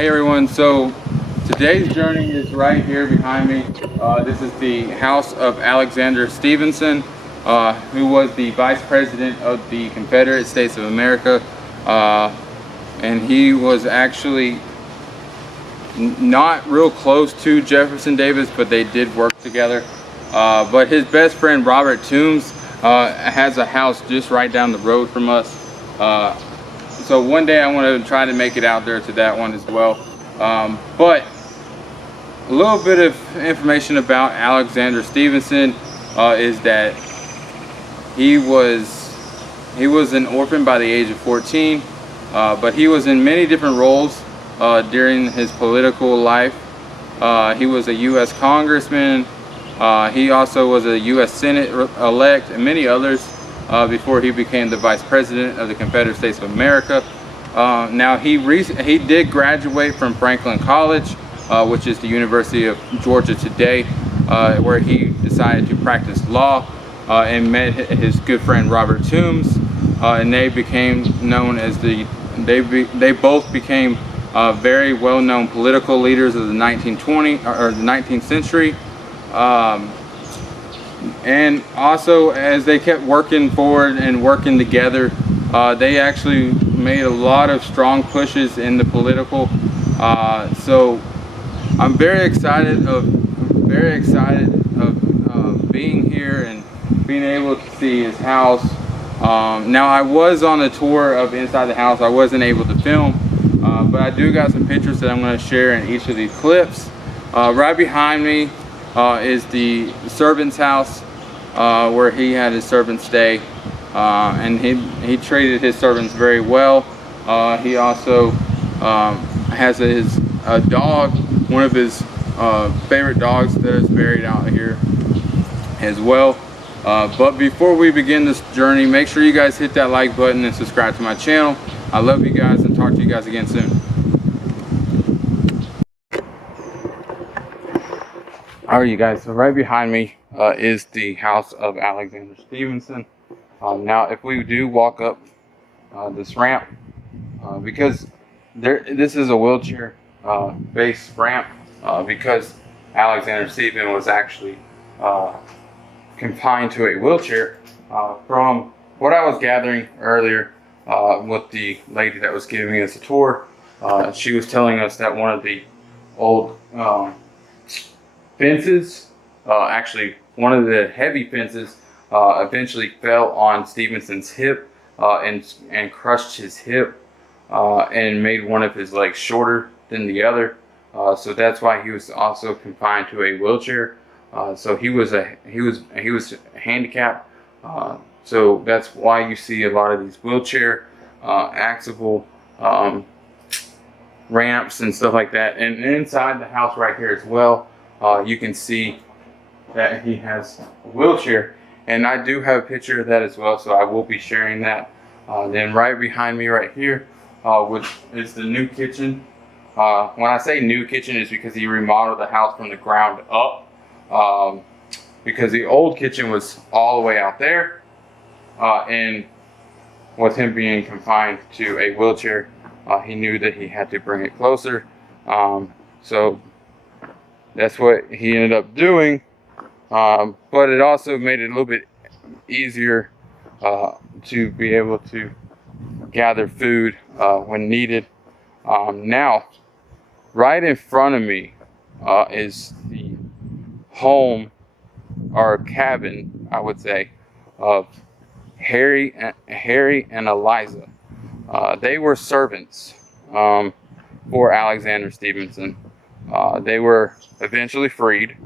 Hey everyone, so today's journey is right here behind me. This is the house of Alexander Stevenson, who was the Vice President of the Confederate States of America. And he was actually not real close to Jefferson Davis, but they did work together. But his best friend Robert Toombs has a house just right down the road from us. So one day I want to try to make it out there to that one as well. But a little bit of information about Alexander Stevenson is that he was an orphan by the age of 14, but he was in many different roles during his political life. He was a U.S. congressman. He also was a U.S. Senate elect and many others before he became the Vice President of the Confederate States of America. Now he did graduate from Franklin College, which is the University of Georgia today, where he decided to practice law and met his good friend Robert Toombs, and they became known as they both became very well-known political leaders of the 19th century. And also, as they kept working forward and working together, they actually made a lot of strong pushes in the political. So I'm very excited of being here and being able to see his house. Now I was on a tour of inside the house. I wasn't able to film, but I do got some pictures that I'm going to share in each of these clips. Right behind me is the servant's house, where he had his servants stay, and he treated his servants very well. He also has a dog, one of his favorite dogs, that is buried out here as well. But before we begin this journey, make sure you guys hit that like button and subscribe to my channel. I love you guys, and talk to you guys again soon. Alright, you guys, so right behind me is the house of Alexander Stevenson. Now if we do walk up this ramp, because this is a wheelchair based ramp, because Alexander Stevenson was actually confined to a wheelchair. From what I was gathering earlier with the lady that was giving us a tour, she was telling us that one of the old fences, actually one of the heavy fences, eventually fell on Stevenson's hip and crushed his hip and made one of his legs shorter than the other. So that's why he was also confined to a wheelchair. So he was handicapped. So that's why you see a lot of these wheelchair accessible ramps and stuff like that. And inside the house right here as well, you can see that he has a wheelchair, and I do have a picture of that as well, so I will be sharing that. Then right behind me right here, which is the new kitchen. When I say new kitchen, is because he remodeled the house from the ground up, because the old kitchen was all the way out there, and with him being confined to a wheelchair, he knew that he had to bring it closer. So that's what he ended up doing, but it also made it a little bit easier to be able to gather food when needed. Now, right in front of me is the home, or cabin, I would say, of Harry and Eliza. They were servants for Alexander Stevenson. They were eventually freed,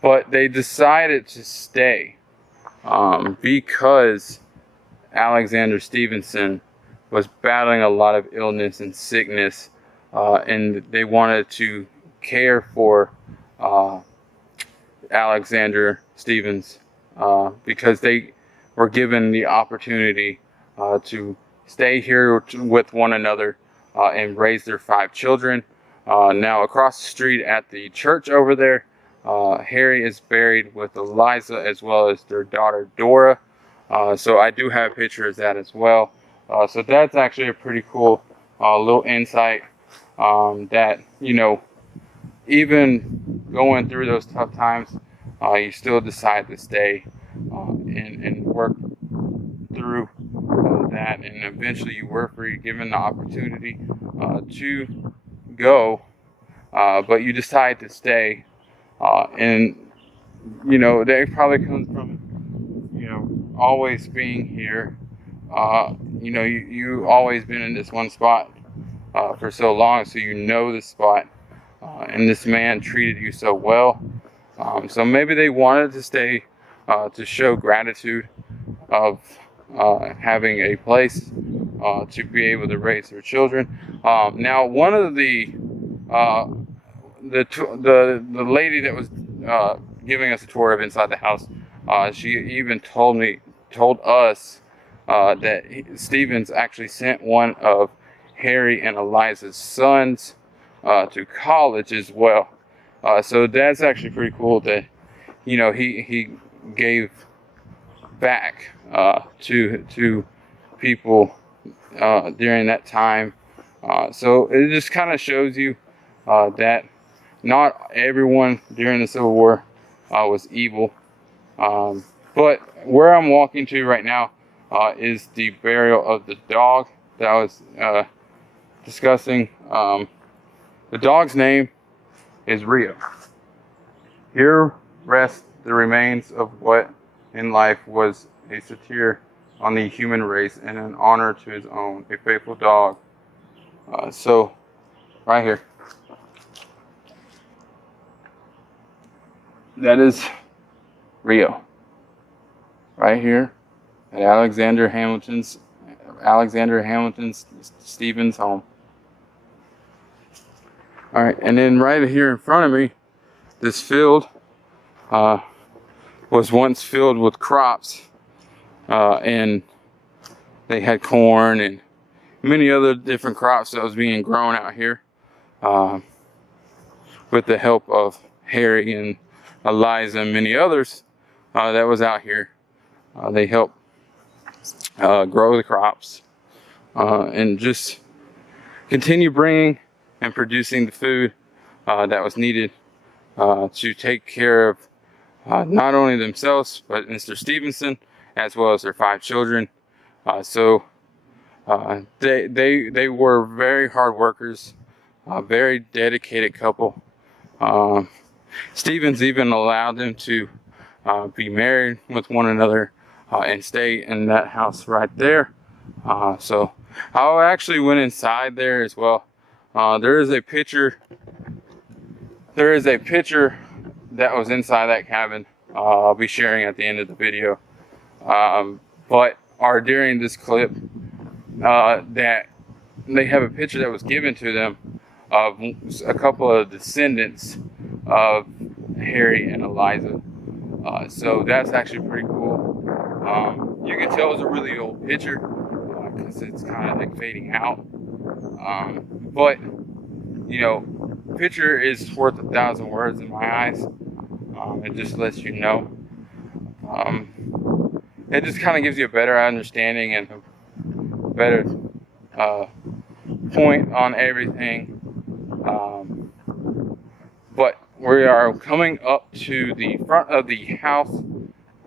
but they decided to stay because Alexander Stevenson was battling a lot of illness and sickness, and they wanted to care for Alexander Stevenson because they were given the opportunity to stay here with one another and raise their 5 children. Now across the street at the church over there, Harry is buried with Eliza as well as their daughter Dora. So I do have pictures of that as well. So that's actually a pretty cool a little insight that, you know, even going through those tough times, you still decide to stay and work through that, and eventually you were free, given the opportunity to go, but you decide to stay, and you know, that probably comes from, you know, always being here. You know, you always been in this one spot for so long, so you know the spot, and this man treated you so well. So maybe they wanted to stay to show gratitude of having a place to be able to raise their children. Now, one of the lady that was giving us a tour of inside the house, she even told us that Stevens actually sent one of Harry and Eliza's sons to college as well. So that's actually pretty cool that, you know, he gave back to people during that time. So it just kind of shows you that not everyone during the Civil War was evil. But where I'm walking to right now is the burial of the dog that I was discussing. The dog's name is Rio. Here rests the remains of what in life was a satire on the human race and an honor to his own, a faithful dog. So, right here. That is Rio. Right here at Alexander Hamilton Stevens' home. All right, and then right here in front of me, this field was once filled with crops, and they had corn and many other different crops that was being grown out here with the help of Harry and Eliza and many others that was out here. They helped grow the crops and just continue bringing and producing the food that was needed to take care of not only themselves, but Mr. Stevenson, as well as their 5 children. So they were very hard workers, a very dedicated couple. Stevens even allowed them to be married with one another and stay in that house right there. So I actually went inside there as well. There is a picture that was inside that cabin. I'll be sharing at the end of the video. But during this clip, that they have a picture that was given to them of a couple of descendants of Harry and Eliza. So that's actually pretty cool. You can tell it's a really old picture because it's kind of like fading out. But you know, picture is worth 1,000 words in my eyes. It just lets you know. It just kind of gives you a better understanding and a better point on everything. But we are coming up to the front of the house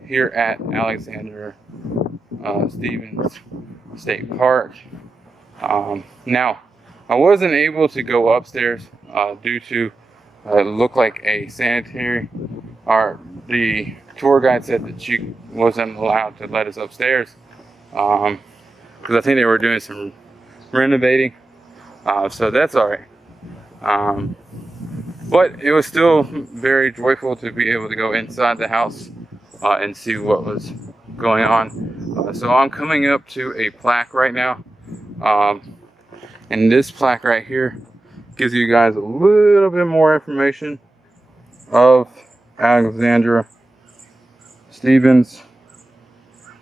here at Alexander Stevens State Park. Now, I wasn't able to go upstairs due to it looked like a sanitary, or the tour guide said that she wasn't allowed to let us upstairs because I think they were doing some renovating, so that's all right. But it was still very joyful to be able to go inside the house and see what was going on. So I'm coming up to a plaque right now, and this plaque right here gives you guys a little bit more information of Alexandra Stevens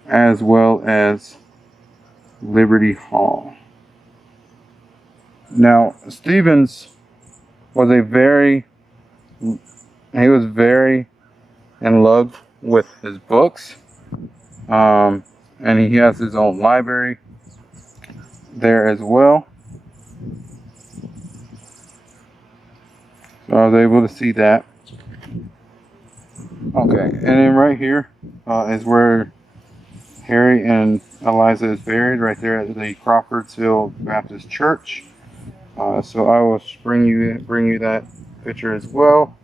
as well as Liberty Hall. Now, Stevens was very in love with his books, and he has his own library there as well. So I was able to see that. Okay, and then right here is where Harry and Eliza is buried, right there at the Crawfordsville Baptist Church. So I will bring you that picture as well.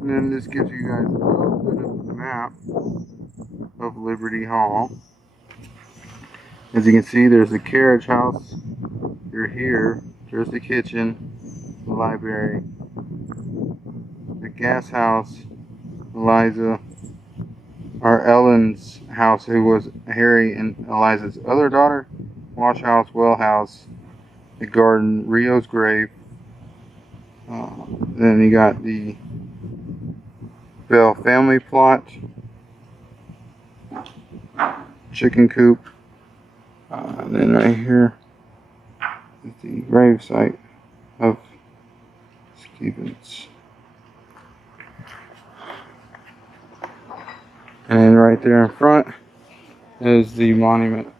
And then this gives you guys a little bit of a map of Liberty Hall. As you can see, there's the carriage house. You're here. There's the kitchen, the library, the gas house, Eliza, or Ellen's house, who was Harry and Eliza's other daughter, wash house, well house, the garden, Rio's grave. Then you got the Bell family plot, chicken coop, and then right here is the grave site of Stevens. And then right there in front is the monument.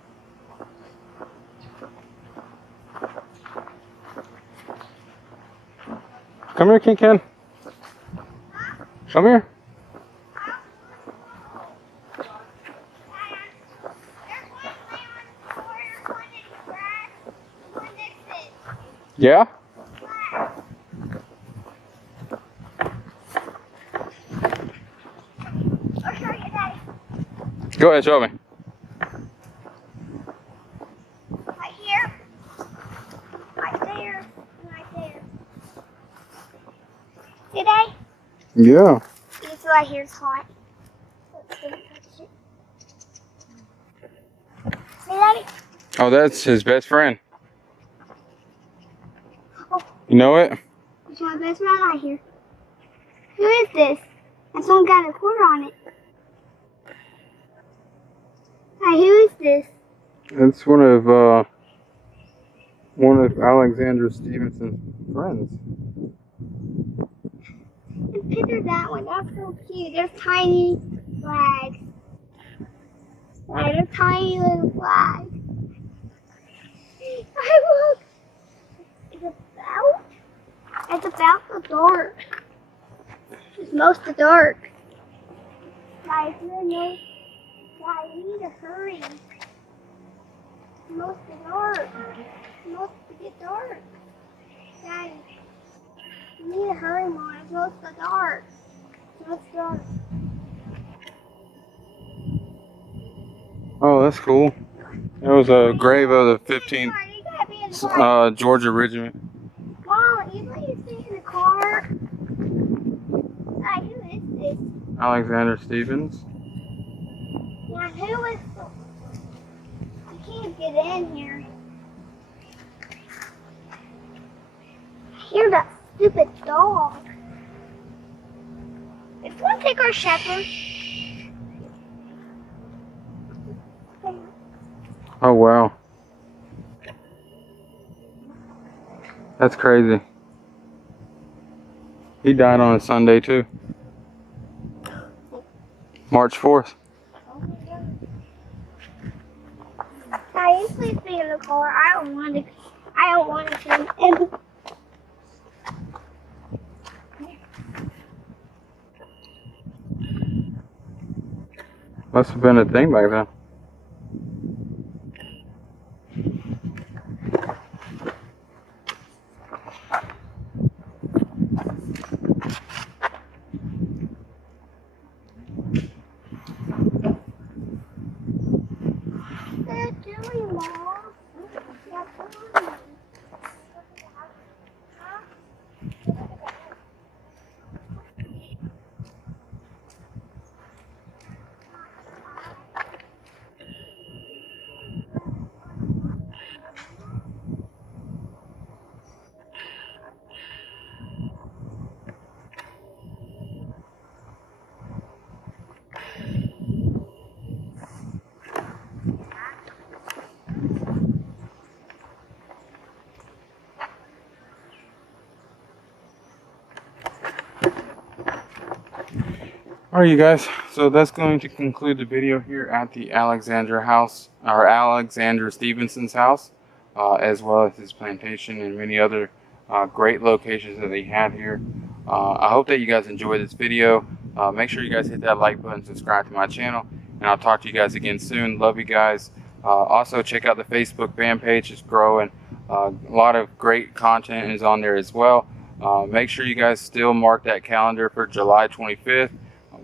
Come here, Ken. Come here. Yeah? Go ahead, show me. Right here, right there, and right there. See that? Yeah. This right here is hot. See that? Oh, that's his best friend. Oh, You know it? it's my best friend right here. Who is this? And someone got a quarter on it. Hey, who is this? It's one of Alexander Stevenson's friends. And picture that one. That's so cute. There's tiny flags. Right, there's tiny little flags. Hey, look. It's about the dark. It's most of the dark. Guys, you need to hurry. Most of the dark. Most of the dark. Guys, you need to hurry, Mom. It's most of the dark. It's most dark. Oh, that's cool. It was a grave of the 15th Georgia Regiment. Mom, you let you stay in the car. Hey, who is this? Alexander Stevens. Yeah, who is the... You can't get in here. I hear that stupid dog. It's gonna take our shepherd. Oh, wow. That's crazy. He died on a Sunday, too. March 4th. Hey, you please stay in the car. I don't want to come in. Must have been a thing back then. Alright, you guys, so that's going to conclude the video here at the Alexander house, or Alexander Stevenson's house, as well as his plantation and many other great locations that he had here. I hope that you guys enjoyed this video. Make sure you guys hit that like button, subscribe to my channel, and I'll talk to you guys again soon. Love you guys. Also, check out the Facebook fan page. It's growing. A lot of great content is on there as well. Make sure you guys still mark that calendar for July 25th.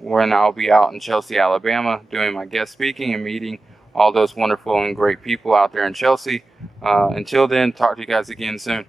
When I'll be out in Chelsea, Alabama, doing my guest speaking and meeting all those wonderful and great people out there in Chelsea. Until then, talk to you guys again soon.